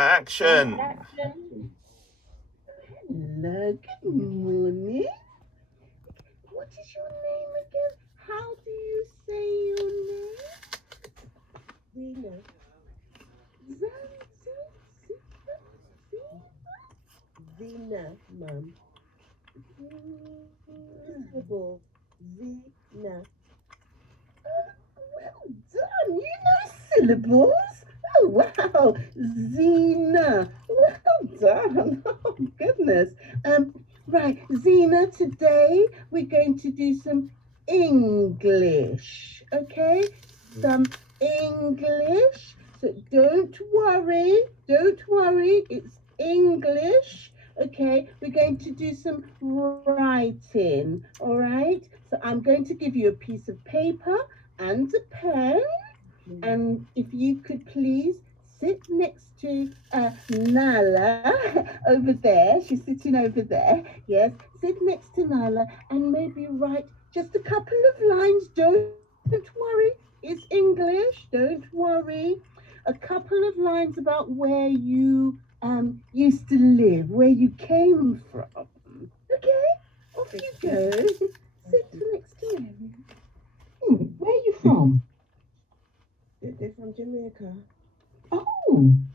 And Action. action. Hello, good morning. What is your name again? How do you say your name? Zena. Zan, Zena, Mum. Syllable. Zena. Well done. You know syllables. Oh wow, Zena. Well done. Oh goodness. Right, Zena. Today we're going to do some English. Okay, some English. So don't worry. Don't worry. It's English. Okay, we're going to do some writing. All right. So I'm going to give you a piece of paper and a pen. And if you could please sit next to Nala over there. She's sitting over there. Yes, sit next to Nala and maybe write just a couple of lines. Don't worry, it's English. Don't worry. A couple of lines about where you used to live, where you came from. Okay, off you go. Sit next to me. Where are you from? They're from Jamaica. Oh,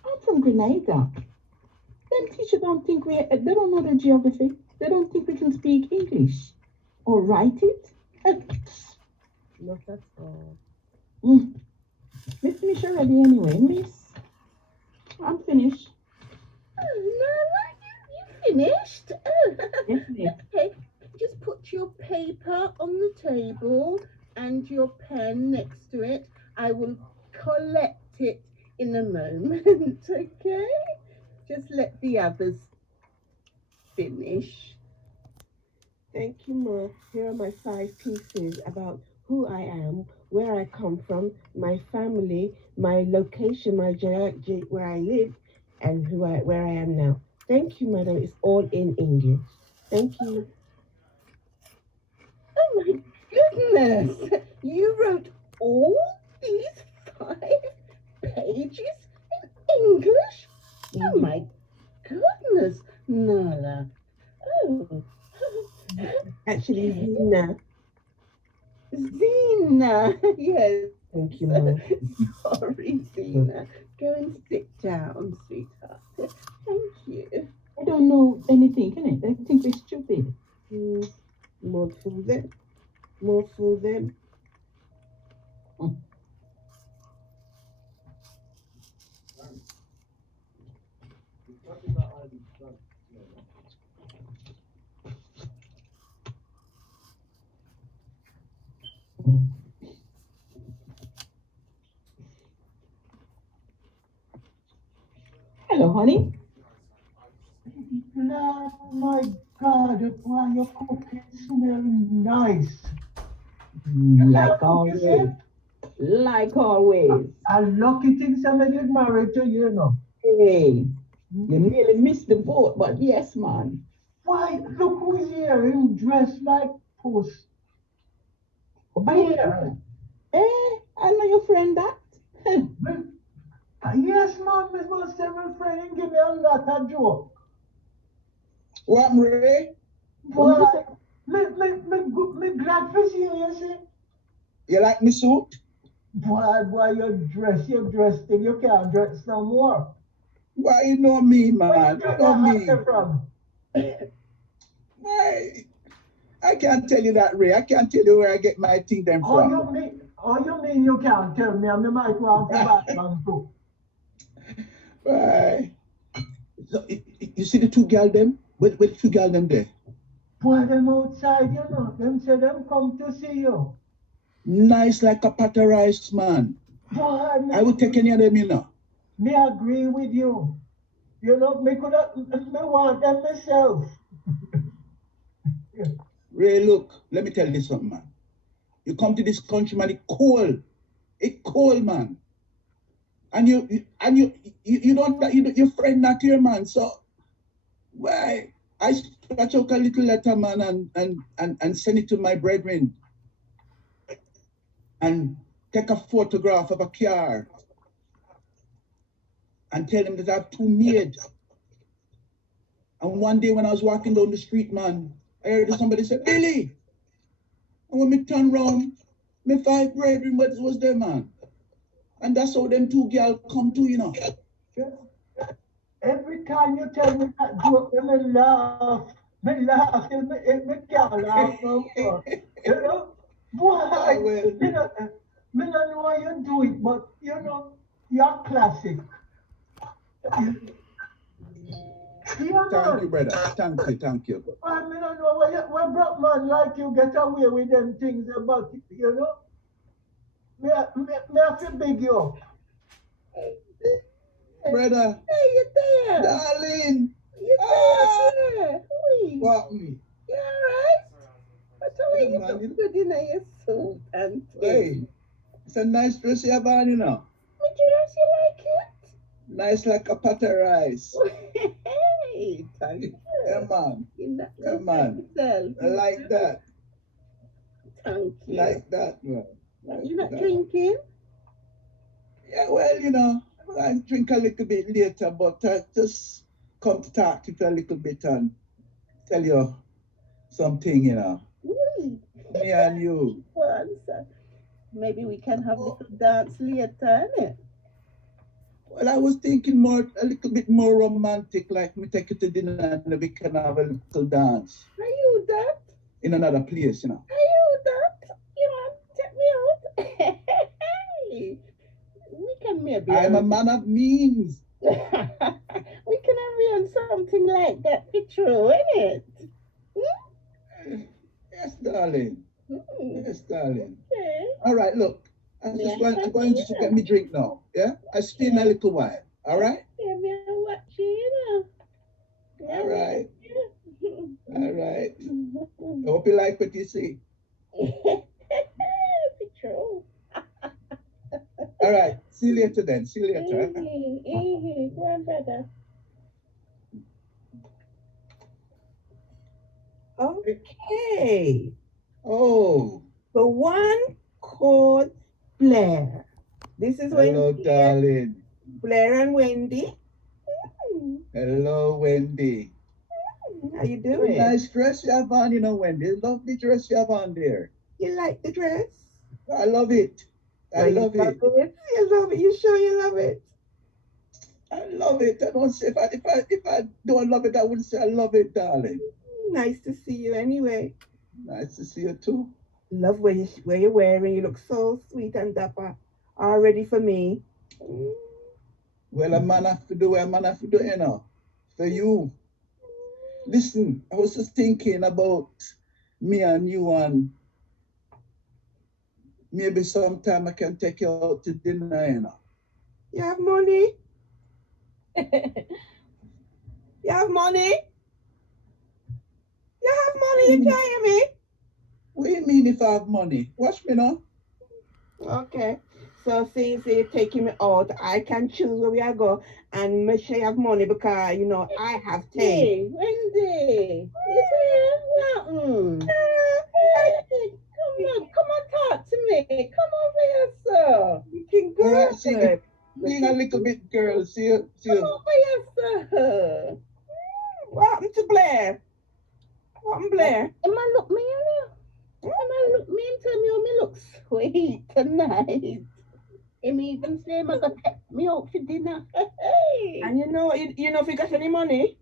I'm from Grenada. Them teachers don't think they don't know the geography. They don't think we can speak English or write it. Not at all. Mm. Miss Miss already anyway. Miss, I'm finished. Oh, Nala, you finished? Oh, Yes, miss. okay. Just put your paper on the table and your pen next to it. I will collect it in a moment, okay? Just let the others finish. Thank you, Ma. Here are my 5 pieces about who I am, where I come from, my family, my location, where I live, and where I am now. Thank you, Madam. It's all in English. Thank you. Oh my goodness! You wrote all these 5 pages in English? Oh Mm-hmm. my goodness, Nala. Oh, Actually, okay. Zina. Zena, yes. Thank you, Ma. Sorry, Zena. Go and sit down, sweetheart. Thank you. I don't know anything, can it? They think we're stupid. Mm, more for them. More for them. Mm. Hello, honey. Lord, my God, why your cooking smell nice. You Like can't cook, you say? always. Like always. A lucky thing somebody get married to you, know. Hey, you Hmm? nearly missed the boat, but yes, man. Why, look who's here, him dressed like puss. Oh, Bear. I know your friend that. But, yes, man, Miss Must have a friend and give me a lot of joke. What, Ray? What me Boy, just say? me glad to see you, you see. You like me suit? Boy, you dress thing, you can't dress no more. Why you know me, Where you man? You get know that me. actor from? Why? I can't tell you that, Ray. I can't tell you where I get my thing them from. Oh, you mean you can't tell me? I mean, might want to Batman too. Why? So, you see the two girl them? Where the two girl them there? Boy, them outside, you know. Them say them come to see you. Nice like a pot of rice, man. Boy, I would take any of them, you know. me agree with you. You know, me want them myself. Ray, look, let me tell you something, man. You come to this country, man, it cold. It cold, man. And you don't your friend not here, man. So why I scratch out a little letter, man, and send it to my brethren and take a photograph of a car and tell him that I have two maids. And one day when I was walking down the street, man, I heard somebody say, Billy. And when me turn round, my five brethren was there, man. And that's how them two girls come to, you know. Yeah. Every time you tell me that joke, me laugh. Me laugh till me can't laugh no more. You know? Boy, Yeah, well, you know, me don't know how you do it, but you know, you're classic. Yeah, thank you, man. brother. Thank you, thank you. I mean, I don't know where broke man like you get away with them things about it, you know? Me have to big you up. Brother, Hey, you there? darling. You Ah, there? Oi, what me? you alright? But the way Yeah, you man. look good in your suit and things. Hey, it's a nice dress you have on, you know. Me dress, you like Nice like a pot of rice. it? Hey, thank you. Yeah, man. You're not Yeah, just man. yourself. I like that. Thank you. Like that, man. Like You're not that. drinking? Yeah, well, you know, I drink a little bit later, but I just come to talk to you a little bit and tell you something, you know. Oi. Me and you. Answer. Maybe we can have a little dance later, innit? Well, I was thinking more, a little bit more romantic, like me take you to dinner and we can have a little dance Are you that? in another place, you know. Are you that? You want to take me out? Hey, we can maybe I'm a man of means. we can arrange something like that for true, innit? Yes, darling. Hmm. Yes, darling. Okay. All right, look. Me and I'm going to just get me drink now. Yeah? I stay in a little while. All right? Yeah, me and watch you, know. All right. Yeah. All right. I hope you like what you see. For true. All right. See you later then. See you later. Go on, brother. Okay. Oh, The one called Blair. This is hello, Wendy. darling. Blair and Wendy. Hello, Wendy. How you What a doing? nice dress you have on, you know, Wendy. Lovely dress you have on there. You like the dress? I love it. I Well, love you love it. it. You love it. You sure you love it? I love it. I don't say if I don't love it, I wouldn't say I love it, darling. Nice to see you anyway. Nice to see you too. Love where you're wearing. You look so sweet and dapper. All ready for me. Well, a man have to do what a man have to do, you know. For you. Listen, I was just thinking about me and you, and maybe sometime I can take you out to dinner, you know. You have money? You have money? You have money? You can't hear me? What do you mean if I have money? Watch me now. Okay. So since you're taking me out, I can choose where we are go and make sure you have money because you know I have taste. Hey, Wendy. You there? What? Hey, come on, talk to me. Come over here, sir. Looking All right, good. sing a little bit, girl. See you. Come over here, sir. What happened to Blair? What happened, Blair? Am I look me, you know? Am I look me and tell me how me look sweet tonight? Him even say I'm gonna take me out for dinner. Hey. And you know if he got any money?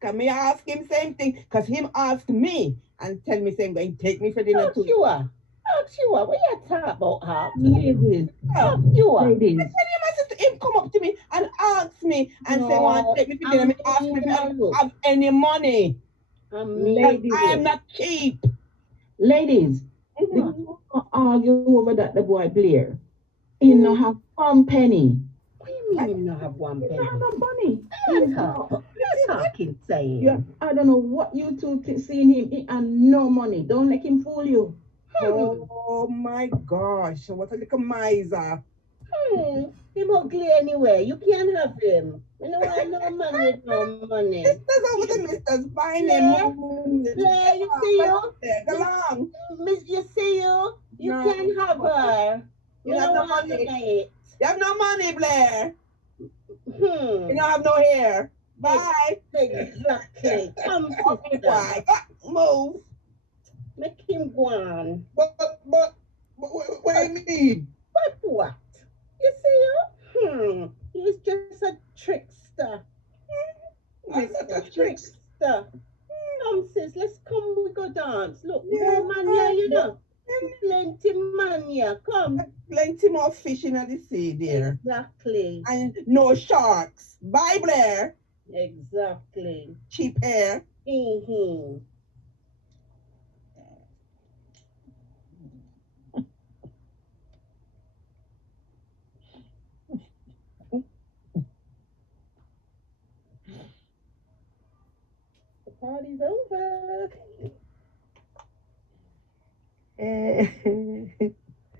Can me ask him same thing? Because him asked me and tell me saying going take me for dinner too. Ask you what you talk about, Hawk? Ladies. Ask you what? Ladies. I said you must him come up to me and ask me and say want to take me for dinner. Me ask me if I have any money. Ladies. I am not cheap. Ladies, they don't argue over that the boy Blair. He no have one penny. What do you mean you not have one He penny? don't have money. You're talking, saying. Yeah, I don't know what you two seeing him he and no money. Don't let him fool you. Oh my gosh, what a little miser. Him ugly anyway. You can't have him. You know I no man with no money. Misters over the misters, buying Blair, him. Blair, you see you? Go along. You see you? You No. can't have her. You have no money. You have no money, Blair. You don't have no hair. Bye. Exactly. Come, Okay, sister. boy. Move. Make him go on. But what do you mean? But what? You see, he's just a trickster. I'm not Mr. a tricks. Trickster. Come, sis, let's come, we go dance. Look, Yeah, more man here, you But know. Plenty man here. Come. plenty more fish in the sea there. Exactly. And no sharks. Bye, Blair. Exactly. Cheap air. Mm-hmm.